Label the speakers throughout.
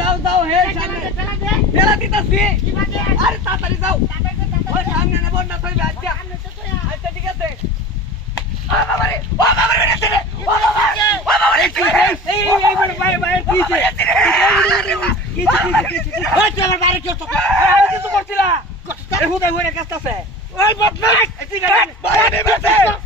Speaker 1: যাও যাও হে সামনে বেলা দিতাছি আরে তাড়াতাড়ি যাও ওই সামনে না বন্যা আচ্ছা আচ্ছা ঠিক আছে ও বাবারে ও বাবারে বেড়েছে রে ও বাবা ও বাবারে এই এই বড় ভাই ভাই কি যে কি যে ওই তুই আমার বাড়ি কি করছ আমি কিছু করছিলা এ হুদাই হইরে কাছতাছে ওই বদমাশ যে বদমাশ তেড়ে মার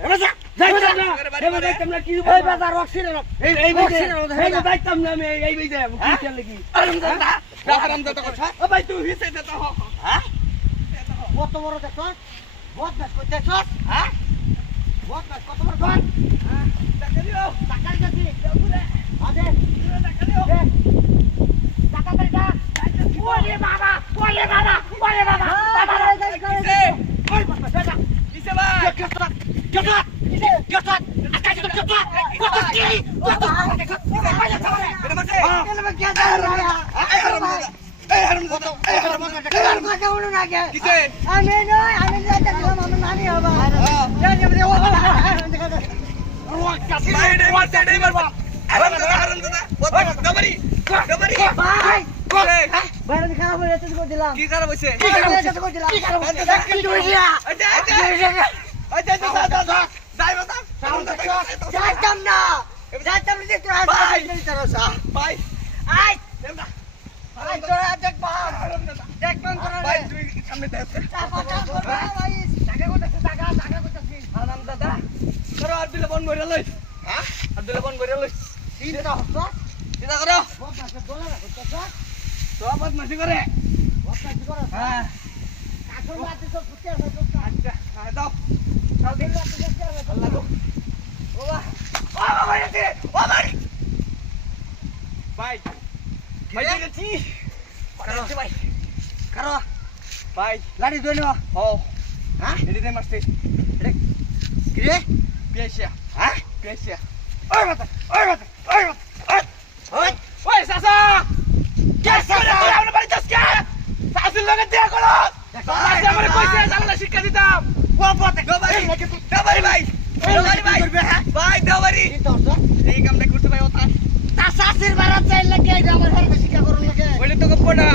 Speaker 1: কথা এবারে যাইতাম না এবারে যাইতাম না কি এই বাজার রক্সির এই এই রক্সির এই যাইতাম না আমি এই এই যাই কি চল লাগি? আরে দাদা হারাম দাদা কথা। ও ভাই তুই হিসে দেতা হ হ্যাঁ কত বড় দেখছ বদমাস কই দেখছ হ্যাঁ বদমাস কত বড় ধর হ্যাঁ টাকা দিও টাকা দিছি দেউরে আদে টাকা দিও টাকা দে দা ওরে বাবা ওরে বাবা ওরে বাবা বাবা কিসে ওই বাবা দাদা কিসে ভাই কেটা কিসে কেটা আজকে তো কেটা কত কি কত এটা মানে এটা মানে কি এই হারাম দাদা এই হারাম দাদা এই হারাম দাদা কিসে কি খারাপ হইছে ভাই ভাই তুই সামনে দেখ আরাম দাদা করো আর দিলে বন বইরা লই হ্যাঁ আর দিলে বন বইরা লই চিন্তা করো সব বদমাশি করে আচ্ছা। চাল দিন আল্লাহ গো ও বাবা ও বাবা এসে ও ভাই ভাই ভাই গেছি কারও ভাই কারও ভাই
Speaker 2: লাড়ি ধরে নেওয়া
Speaker 1: ও
Speaker 2: হ্যাঁ
Speaker 1: এডি দে মারতে
Speaker 2: কি রে
Speaker 1: পেশিয়া
Speaker 2: হ্যাঁ
Speaker 1: পেশিয়া ওই বাতা ওই বাতা ওই বাতা
Speaker 2: ওই
Speaker 1: ওই সাসা গ্যাস করে তুই আমার বাড়ি যাস কে সাসির লগে দেখা করো সাসি আমারে কইছে জানলা শিক্ষা দিতাম
Speaker 2: ও বতে
Speaker 1: দবারি দবারি ভাই দবারি ভাই ভাই এই কামটা করতে ভাই ওটা
Speaker 2: তা। শাশির বারাত চাইলে কে আমার বেশি শিক্ষা করুন লাগে
Speaker 1: ওইটা তো গপ্পটা